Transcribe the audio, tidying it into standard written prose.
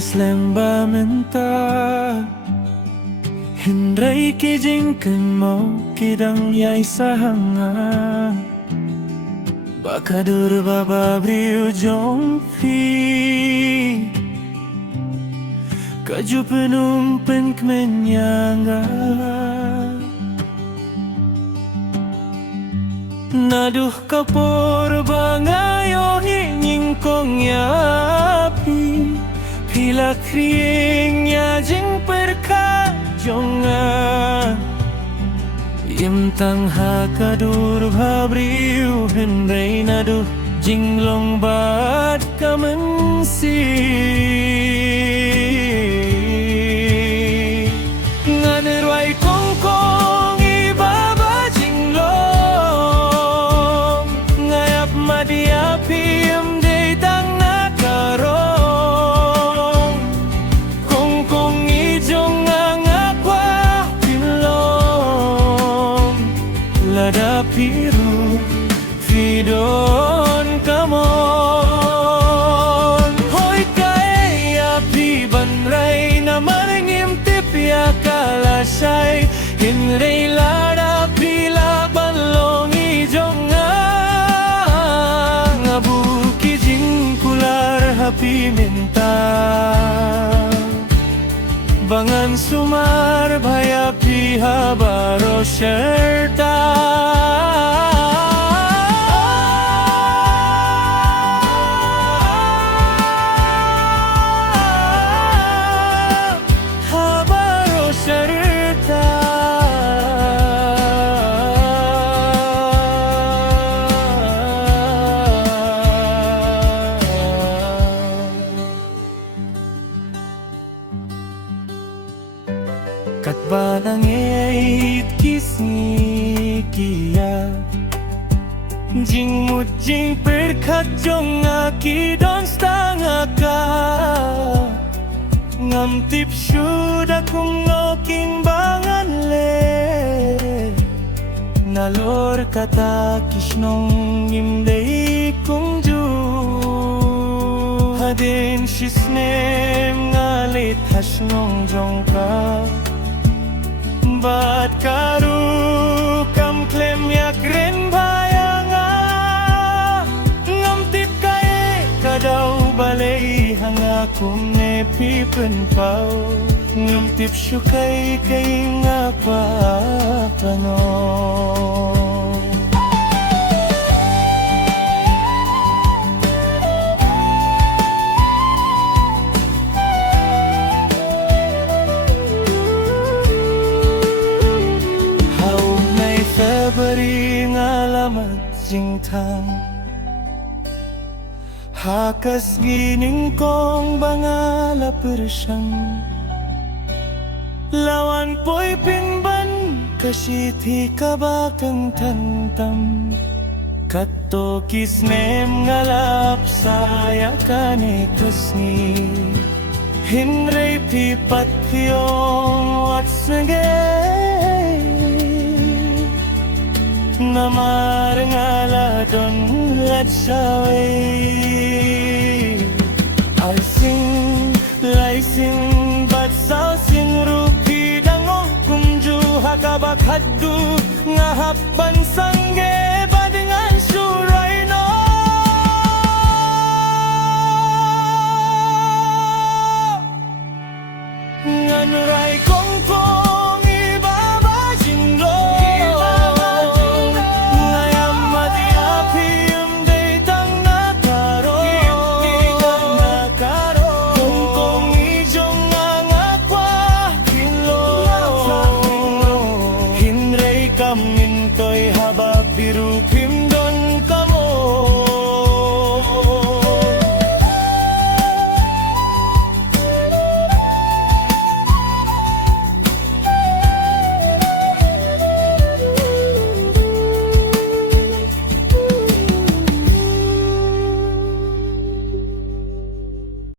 slem ba menta Hindray kijingken mo kidang yay sahanga Baka durbababriu jongfi Kaju penumpen kemenyanga Naduh kapor bangayo hinying kong yapi Pila kriingnya jing perkajongan Imtang hakadur babriu henray naduh jinglong bad kamensi Nganerway kongkong ibaba jinglong Ngayap madiapim day tang nakarong Kongkong ijong ngangakwa pilong Lada piru Fidon kamon Hoy kaya pi banray na maringimtip ya kalasay Hinray lada pila banlong ijong nga buki jingkular hapi minta Bangan sumar bhaya piha baro sherta Katbanang eit kisni kia Jing mujing perkat jong aki don stanga ka Ngam tip syuda kung ngoking bangan le Nalor kata kisnong imdei kung ju Hadin shisnem ngalit hasnong jong ka Bat karu kam klem yak ren bayanga Ngam tip kae kadaw balay hanga kum ne pipen pao Ngam tip syukay kay nga papanong February ngalamat jingtang Hakas gining kong bangala Wan-Pyrshang Lawan po'y pinban kasiti kabakang tantam Katto kisnem ngalap saya kane kasni Hinray pipat piyong what's nagay Namar ngala don let saway I sing, lai sing, but sao sing rupi dangong kumju hakabak haddu ngahap bansangge